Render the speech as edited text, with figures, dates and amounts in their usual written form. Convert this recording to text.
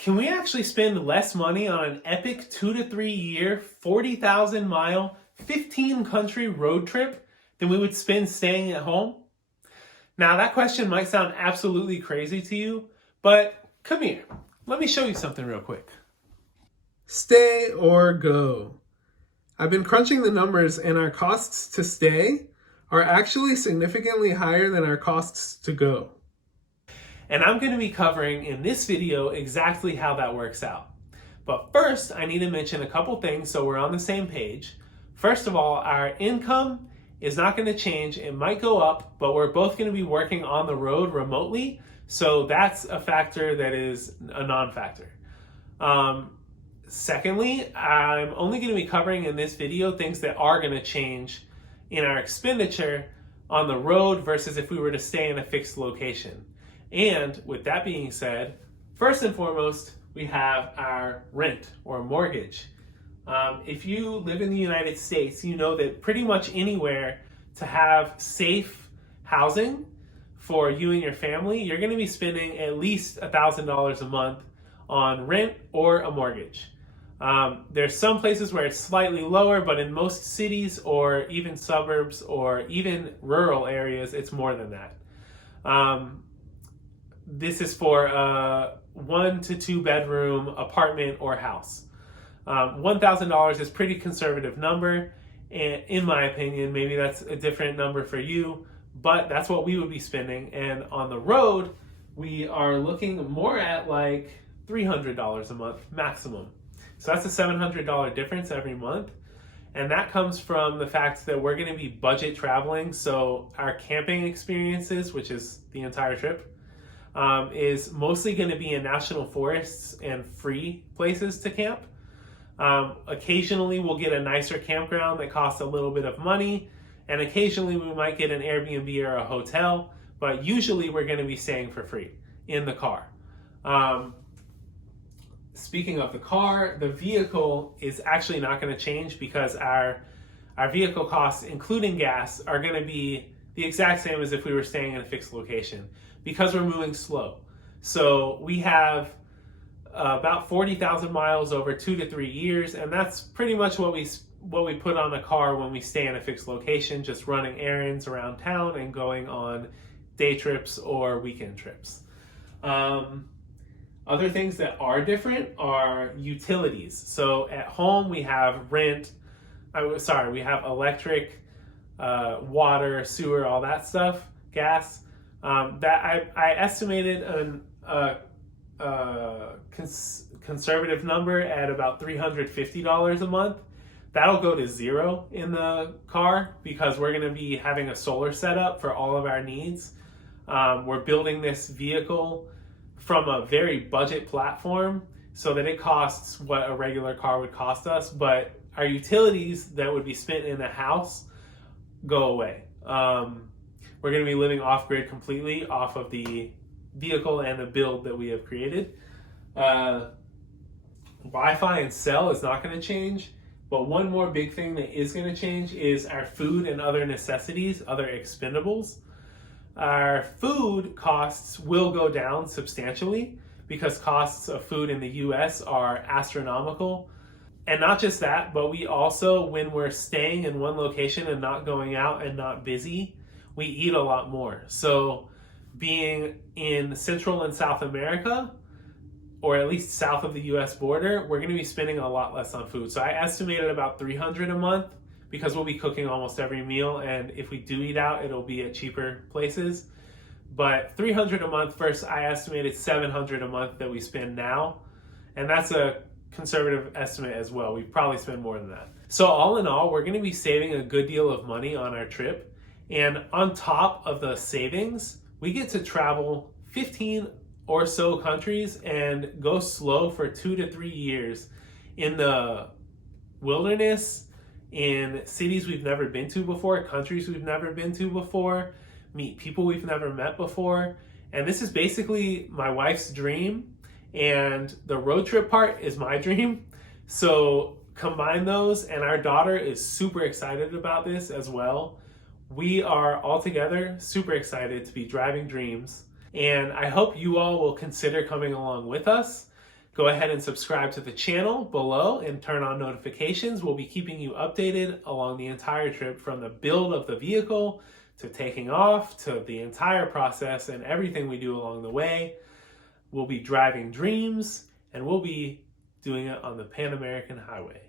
Can we actually spend less money on an epic 2 to 3 year, 40,000 mile, 15 country road trip than we would spend staying at home? Now, that question might sound absolutely crazy to you, but come here. Let me show you something real quick. Stay or go. I've been crunching the numbers, and our costs to stay are actually significantly higher than our costs to go. And I'm going to be covering in this video exactly how that works out. But first, I need to mention a couple things so we're on the same page. First of all, our income is not going to change. It might go up, but we're both going to be working on the road remotely. So that's a factor that is a non-factor. Secondly, I'm only going to be covering in this video things that are going to change in our expenditure on the road versus if we were to stay in a fixed location. And with that being said, first and foremost, we have our rent or mortgage. If you live in the United States, you know that pretty much anywhere to have safe housing for you and your family, you're going to be spending at least $1,000 a month on rent or a mortgage. There's some places where it's slightly lower, but in most cities or even suburbs or even rural areas, it's more than that. This is for a 1 to 2 bedroom apartment or house. $1,000 is pretty conservative number, and in my opinion, maybe that's a different number for you, but that's what we would be spending. And on the road, we are looking more at like $300 a month maximum. So that's a $700 difference every month. And that comes from the fact that we're going to be budget traveling. So our camping experiences, which is the entire trip, is mostly going to be in national forests and free places to camp. Occasionally we'll get a nicer campground that costs a little bit of money, and occasionally we might get an Airbnb or a hotel, but usually we're going to be staying for free in the car. Speaking of the car, the vehicle is actually not going to change because our vehicle costs, including gas, are going to be the exact same as if we were staying in a fixed location because we're moving slow. So we have about 40,000 miles over 2 to 3 years, and that's pretty much what we put on a car when we stay in a fixed location, just running errands around town and going on day trips or weekend trips. Other things that are different are utilities. So at home we have we have electric, water, sewer, all that stuff, gas. That I estimated a conservative number at about $350 a month. That'll go to zero in the car because we're going to be having a solar setup for all of our needs. We're building this vehicle from a very budget platform so that it costs what a regular car would cost us, but our utilities that would be spent in the house go away. We're going to be living off-grid completely off of the vehicle and the build that we have created. Wi-Fi and cell is not going to change, but one more big thing that is going to change is our food and other necessities, other expendables. Our food costs will go down substantially because costs of food in the US are astronomical. And not just that, but we also, when we're staying in one location and not going out and not busy, we eat a lot more. So being in Central and South America, or at least south of the US border, we're going to be spending a lot less on food. So I estimated about $300 a month because we'll be cooking almost every meal, and if we do eat out, it'll be at cheaper places. But $300 a month versus I estimated $700 a month that we spend now, and that's a conservative estimate as well. We probably spend more than that. So all in all, we're going to be saving a good deal of money on our trip, and on top of the savings, we get to travel 15 or so countries and go slow for 2 to 3 years in the wilderness, in cities we've never been to before, countries we've never been to before, meet people we've never met before. And this is basically my wife's dream, and the road trip part is my dream. So combine those, and our daughter is super excited about this as well. We are all together super excited to be driving dreams, and I hope you all will consider coming along with us. Go ahead and subscribe to the channel below and turn on notifications. We'll be keeping you updated along the entire trip, from the build of the vehicle to taking off to the entire process and everything we do along the way. We'll be driving dreams, and we'll be doing it on the Pan American Highway.